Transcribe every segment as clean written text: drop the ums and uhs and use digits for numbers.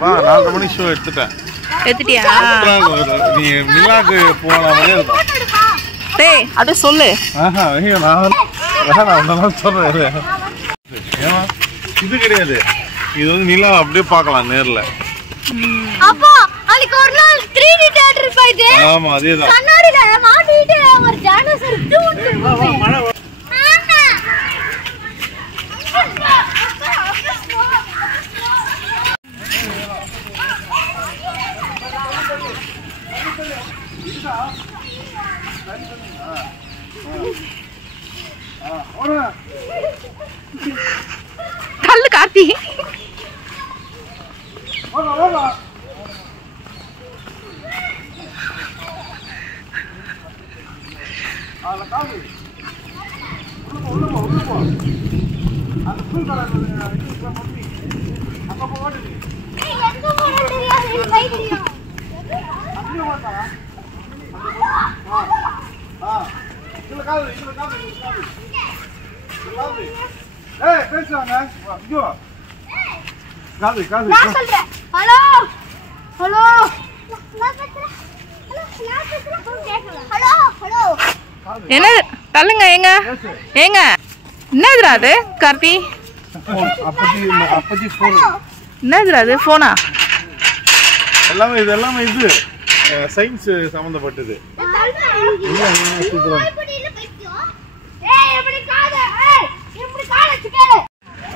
வா 4:30 மணிக்கு ஷோ எடுத்துட்டியா? நீ நிலாக்கு போன மாதிரியே இருக்கும். டேய் அது சொல்லு. நான் சொல்றேன். ஏமா இது கிடையாது, இது வந்து நிலா அப்படியே பார்க்கலாம் நேர்ல. அப்பா அன்னைக்கு ஒரு நாள் 3D தியேட்டர் போயிட்டு. ஆமா அதேதான். கண்ணாடில மாட்டிட்டு ஒரு டைனோசர் தூண்டு. மழை. கல்லு கார்த்தி. என்ன தள்ளுங்க. ஏங்க என்னதுடா அது கார்த்தி? என்னதுடா அது? போனா எல்லாமே இது எல்லாமே இது சயின்ஸ் சம்பந்தப்பட்டது.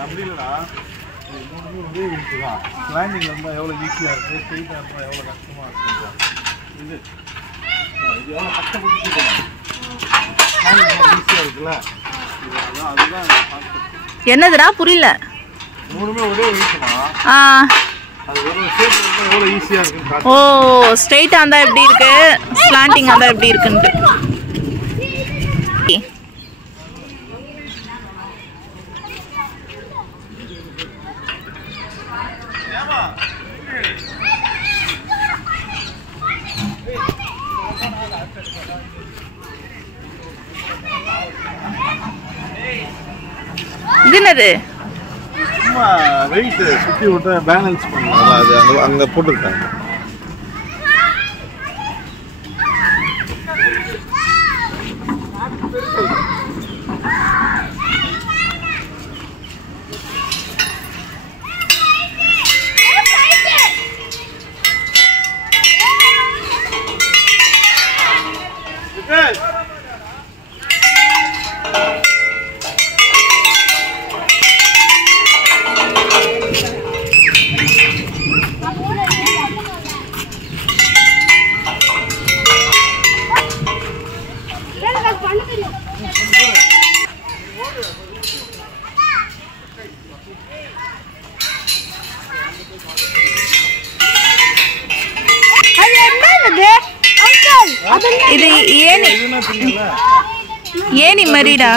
அப்படி இல்லடா, லேண்டிங்ல இருந்தா எவ்வளவு ஈஸியா இருக்கு, ஸ்ட்ரெயிட்டா இருந்தா எவ்வளவு கஷ்டமா இருக்கு. இது எவ்வளவு கஷ்டப்பட்டு ஈஸியா இருக்குல்ல, அதுதான் என்னதுடா புரியல. மூணுமே ஒரே விஷயமா? அது ஒரு ஷேப் இருந்தா எவ்வளவு ஈஸியா இருக்கு. ஓ ஸ்ட்ரெயிட்டா இருந்தா எப்படி இருக்கு, ஸ்லாண்டிங்கா இருந்தா எப்படி இருக்குன்னு. இது என்னது? சும்மா வெயிட் சுத்தி விட்டு பேலன்ஸ் பண்ணலாம், அது அங்க போட்டுருக்காங்க. இது ஏனி மரிடா.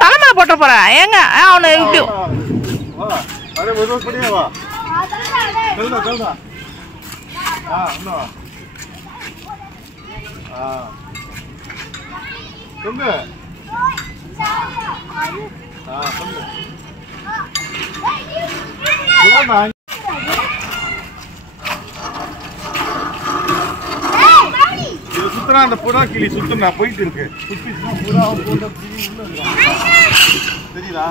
தலைமையில போட்ட போற ஏங்க அவனை இப்படி சுத்தனா அந்த புறா கிளி சுத்தனா போயிட்டு இருக்கு. சுத்தினா புறா போட்ட தெரியுதா?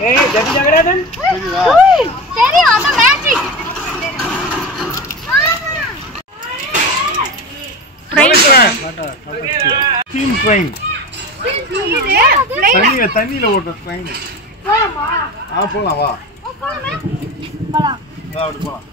தெரியுதா? தெரியும், அது மேஜிக். ஸ்டீம் ட்ரெயின், தண்ணியில ஓட்டுற ட்ரெயின். போலாம் வா, அப்படி போலாம்.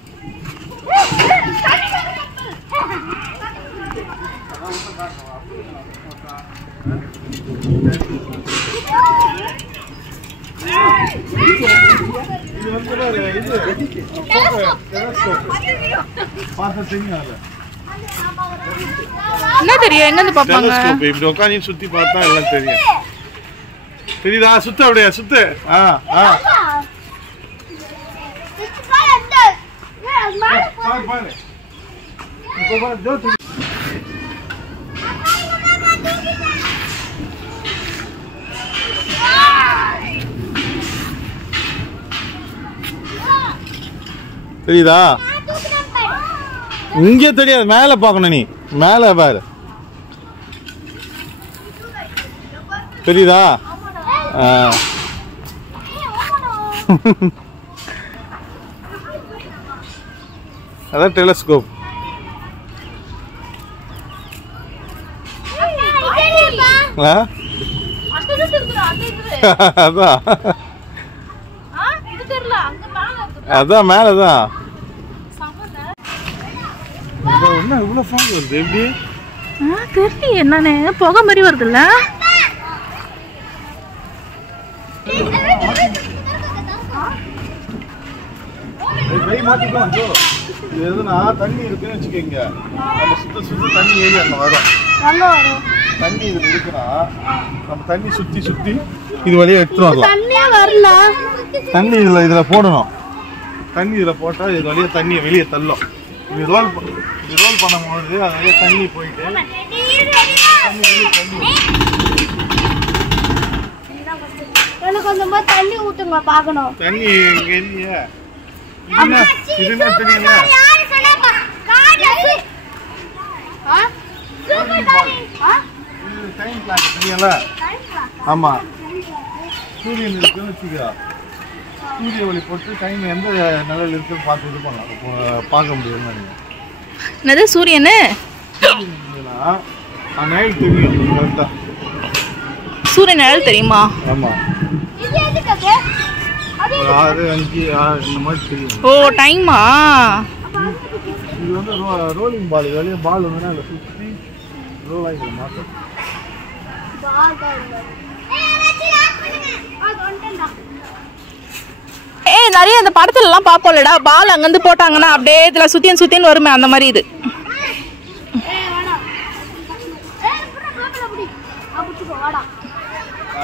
இது வந்து என்ன தெரியும், எங்க இருந்து பாப்பாங்க? இப்படி உட்காந்து சுத்தி பார்த்தா எல்லாம் தெரியும். தெரியுதா? சுத்து அப்படியே சுத்து. பாரு தெரியுதா? இங்கே தெரியாது, மேலே பார்க்கணும். நீ மேலே பாரு, தெரியுதா? அதான் டெலஸ்கோப். அதான் மேலதான். என்ன இவ்வளவு ஃபோன் வருது? எப்படி தெரியல, என்னன்னு புகை மாதிரி வருதுல்ல. தண்ணி இருக்குன்னு வச்சுக்கோங்க, நம்ம சுத்த சுத்த தண்ணி ஏறி அங்க வரும். தண்ணி இதுல இருக்குன்னா நம்ம தண்ணி சுத்தி சுத்தி இது வழியா எடுத்துட்டு வரலாம். தண்ணி இதுல போடணும். தண்ணி இதுல போட்டா இது வழியா தண்ணியை வெளியே தள்ளும். இது ரோல் பண்ணும்போது அது வழியா தண்ணி போயிட்டு கொஞ்சமா தண்ணி ஊத்துங்க பாக்கணும். தண்ணி இங்க இல்லையே. இது என்ன தெரியல? டைம் கிளாக் தெரியல. ஆமா, சூரியன் இருக்குன்னு வச்சுக்கோ, சூரிய ஒளி போட்டு டைம் எந்த நிலையில் இருக்குன்னு பார்த்து இது பண்ணலாம், பார்க்க முடியும்னு. என்னது சூரியனு? நைல் தெரியும் கரெக்டா. சூரியன் நிழல் தெரியுமா? ஆமா, ஒரு 6, 5, 6 இந்த மாதிரி தெரியும். ஓ, டைமா? இது வந்து ரோலிங் பால். வெளியே பால் வந்து அதில் சுற்றி ரோல் ஆகி மாற்றம். ஏய், நிறைய இந்த படத்துல எல்லாம் பாப்போம்லடா, பால் அங்கிருந்து போட்டாங்கன்னா அப்படியே இதுல சுத்தின்னு வருமே, அந்த மாதிரி இது.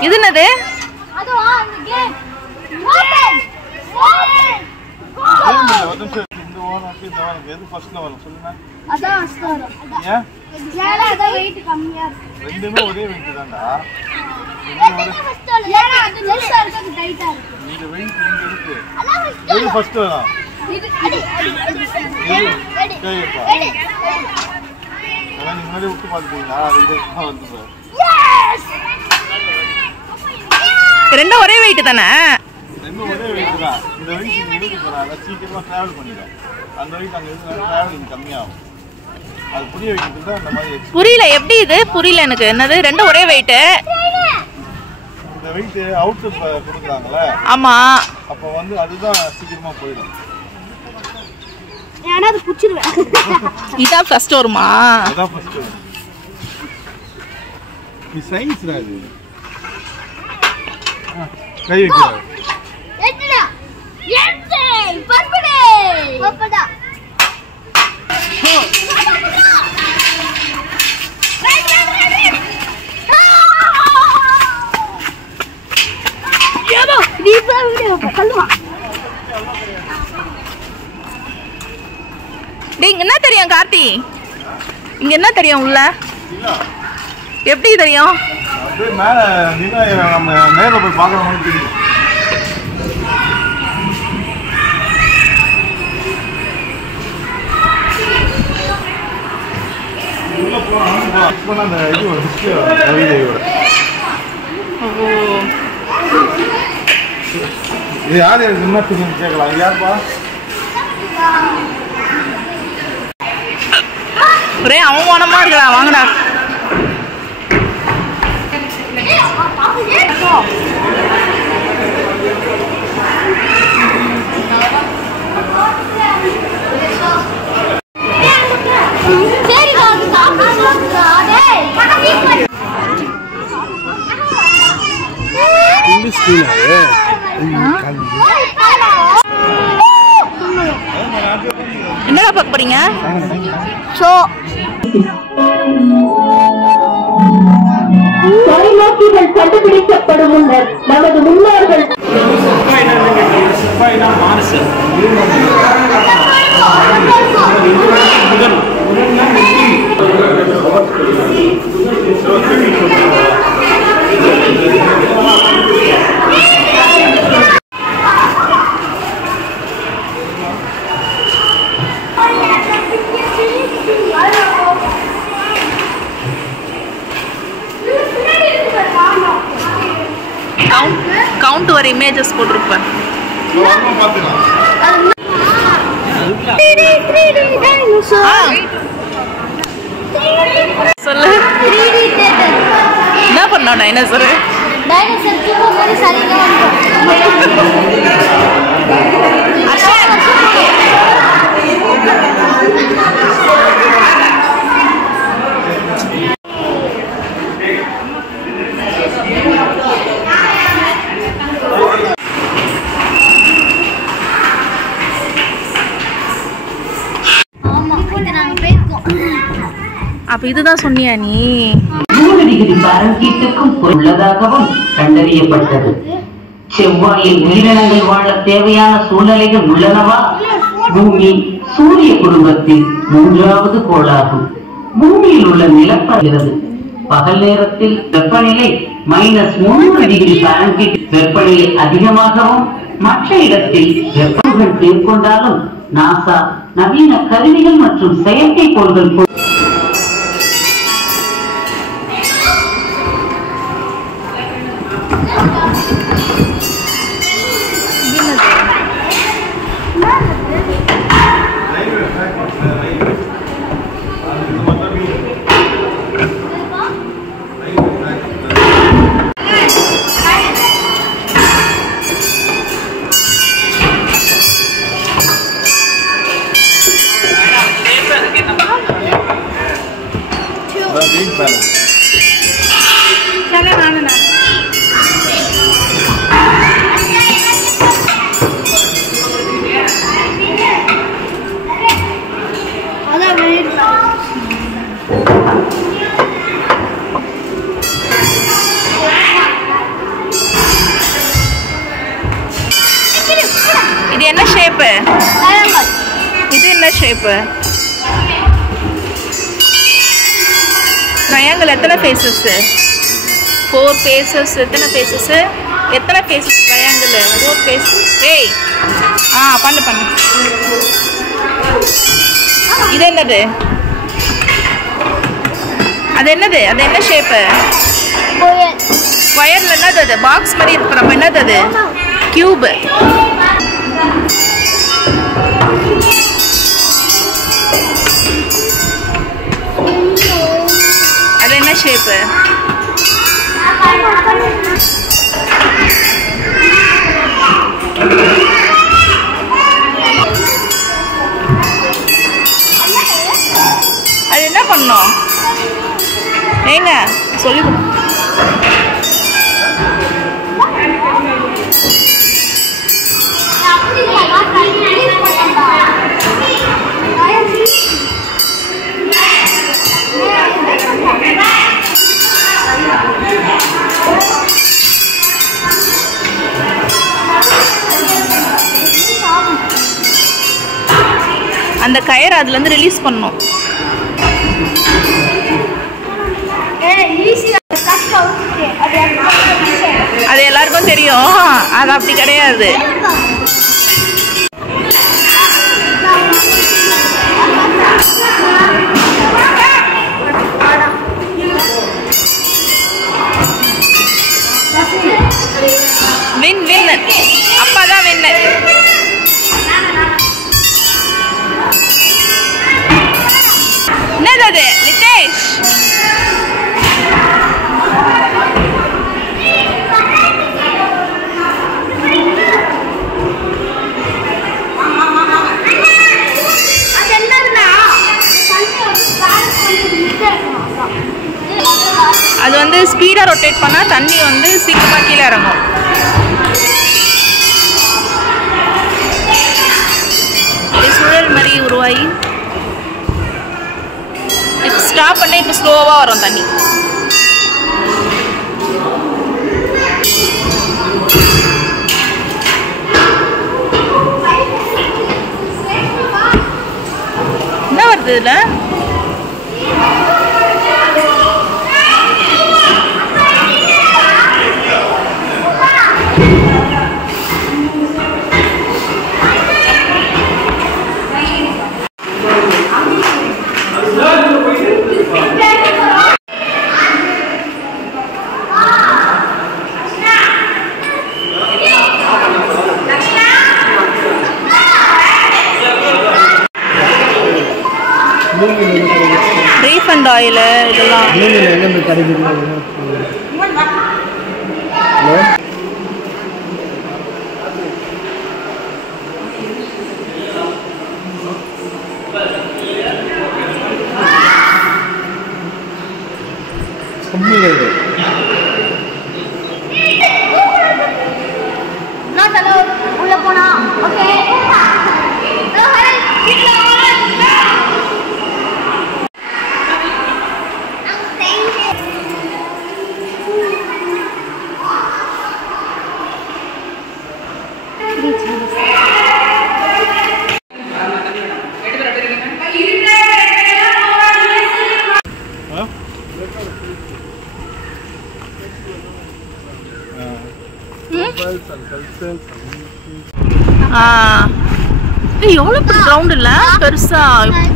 இது என்னது? எது ஃபர்ஸ்ட்ல வரும் சொல்லுங்க. அதான் ஃபர்ஸ்ட் வரும். ஏன்? ஏன்னா அத வெயிட் கம்மியா இருக்கு. ரெண்டுமே ஒரே வெயிட் தான்டா. எதுக்கு ஃபர்ஸ்ட் வரும்? ஏன்னா அது லூசா இருக்கு, டைட்டா இருக்கு. இந்த வெயிட் இங்க இருக்கு. எது ஃபர்ஸ்ட் வரும்? இது அடி அடி அடி. கேப்பா. அதான் நீங்க முன்னாடி விட்டு பாத்துட்டீங்களா? அது இதுதான் வந்து. எஸ்! ரெண்டும் ஒரே வெயிட் தானே? ரெண்டும் ஒரே வெயிட் தான். இந்த வெயிட் இங்க இருக்கு பாரு, சீக்கிரமா டிராவல் பண்ணிடும். அந்த வெயிட் அங்க இருந்து டிராவலிங் கம்மியாகும். அது புரிய வைக்கிறது தான் அந்த மாதிரி. புரியல, எப்படி இது புரியல எனக்கு. என்னது ரெண்டும் ஒரே வெயிட்? இந்த வெயிட் அவுட் கொடுக்குறாங்கல்ல. ஆமா, அப்ப வந்து அதுதான் சீக்கிரமா போயிடும். ஏன்னா அது புடிச்சிடுவேன். இதான் ஃபர்ஸ்ட் வருமா? அதான் ஃபர்ஸ்ட். இது சயின்ஸ்டா இது. கை வைக்க. எட்டடா. எட்டே. பப்படே. பப்படா. ஏமா, நீ வீடியோ கல்லுமா. டேய், இங்க என்ன தெரியும் கார்த்தி? இங்க என்ன தெரியும் உள்ள? எப்படி தெரியும்? அப்படியே மேல நின்னா நம்ம நேர்ல போய் பார்க்குற மாதிரி தெரியும். உள்ள போனா அந்த இது ஒரு டிஸ்பிளே ரவிதேவியோட. இது யார் என்ன தெரியும் கேட்கலாம். யாருப்பா? ஒரே அவமானமா இருக்கா. வாங்கடா. இங்கிலீஷ் ஸ்கூல் என்னடா பார்க்க போறீங்க? ஷோ. தொலைநோக்கிகள் கண்டுபிடிக்கப்படும் முன்னர் நமது முன்னோர்கள் கவுண்ட் வர இமேஜஸ் போட்டிருப்பேன். சொல்லு. என்ன பண்ணோம் டைனோசர்? அப்ப இதுதான் சொன்னியா நீ? 100 டிகிரி பாரங்கீட்டுக்கும் உள்ளதாகவும் கண்டறியப்பட்டது. செவ்வாயில் உயிரினங்கள் வாழ தேவையான சூழ்நிலைகள் உள்ளனவா? பூமி சூரிய குடும்பத்தில் 3வது கோளாகும். பூமியில் உள்ள நிலப்பரப்பு பகல் நேரத்தில் வெப்பநிலை -300 டிகிரி பாரங்கீட் வெப்பநிலை அதிகமாகவும், மற்ற இடத்தில் வெப்பங்கள் மேற்கொண்டாலும் நாசா நவீன கருவிகள் மற்றும் செயற்கைக்கோள்கள் இது என்ன ஷேப்? இது என்ன ஷேப்? ட்ரையாங்கிள் எத்தனை ஃபேஸஸ்? 4 ஃபேஸஸ். எத்தனை ஃபேஸஸ்? எத்தனை ஃபேஸஸ் ட்ரையாங்கிள்? 4 ஃபேஸ். ஏய் பண்ணு. இது என்னது? அது என்னது? அது என்ன ஷேப்? ஸ்கொயர்ல என்னது அது? பாக்ஸ் மாதிரி இருக்கிறப்ப என்னது அது? கியூப். அது என்ன ஷேப்? அது என்ன பண்ணும்? ஏங்க சொல்லி அந்த கயர் அதுல இருந்து ரிலீஸ் பண்ணும். அது எல்லாருக்கும் தெரியும். அது அப்படி கிடையாது. வின் அப்பாதான் வின்னு. என்னது அது லிதேஷ்? அது வந்து ஸ்பீடா ரொட்டேட் பண்ணா தண்ணி வந்து சீக்கிரமா கீழே இறங்கும். சுழல் மாதிரி உருவாகி ஸ்டாப் பண்ண இப்போ ஸ்லோவா வரும் தண்ணி. என்ன வருது இதுல? எங்கேருந்து கிடைக்குது? உள்ள போனா ஓகே எவ்வளோ கிரவுண்ட் இல்லை பெருசா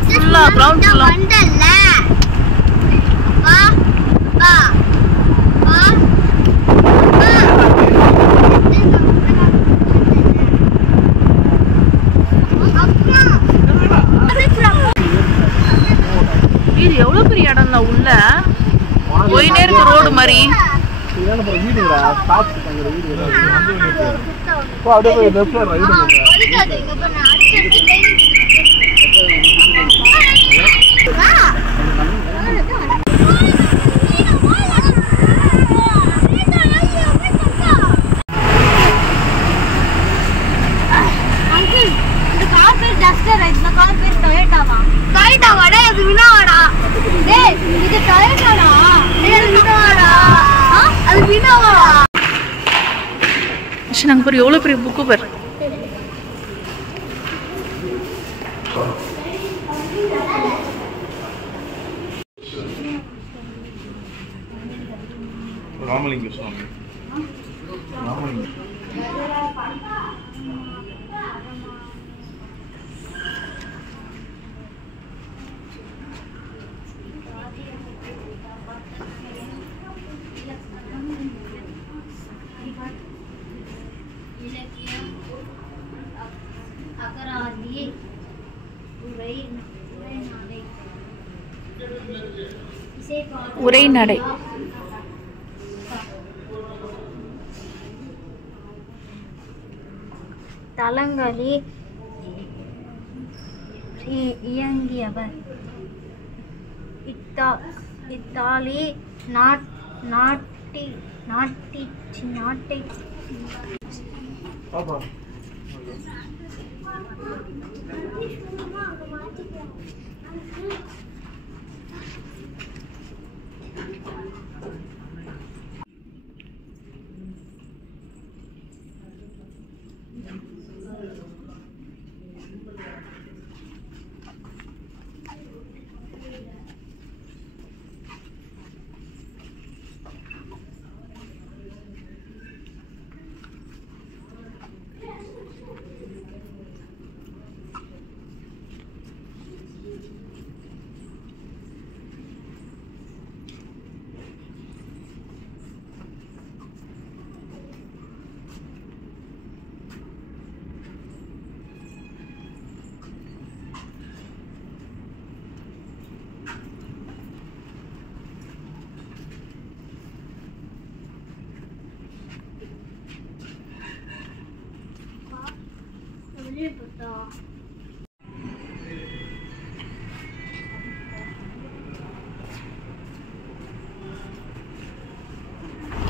ஃபுல்லா கிரவுண்ட் வந்தல்ல வா வா வா இது எவ்வளோ பெரிய இடம் தான் உள்ள போயினே இருக்க ரோடு மாதிரி. நாங்கள் பாரு எவ்வளோ பெரிய புக்கு பாரு. ராமலிங்க சுவாமி ராமலிங்க உரைநடை. தலங்களி இயங்கியவர் இத்தாலி நாட்டை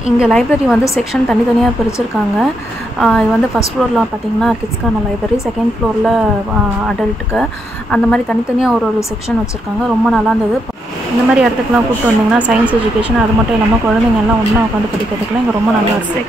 இங்கே லைப்ரரி வந்து செக்ஷன் தனித்தனியாக பிரிச்சுருக்காங்க. இது வந்து ஃபஸ்ட் ஃப்ளோரில் பார்த்திங்கன்னா கிட்ஸ்க்கான லைப்ரரி, செகண்ட் ஃப்ளோரில் அடல்ட்டுக்கு, அந்த மாதிரி தனித்தனியாக ஒரு செக்ஷன் வச்சுருக்காங்க. ரொம்ப நல்லா இருந்தது. இந்த மாதிரி இடத்துக்குலாம் கூப்பிட்டு வந்திங்கன்னா சயின்ஸ் எஜுகேஷன் அது மட்டும் இல்லாமல் குழந்தைங்க எல்லாம் ஒன்றா உட்காந்து படிக்கிறதுக்குலாம் இங்கே ரொம்ப நல்லா இருக்குது.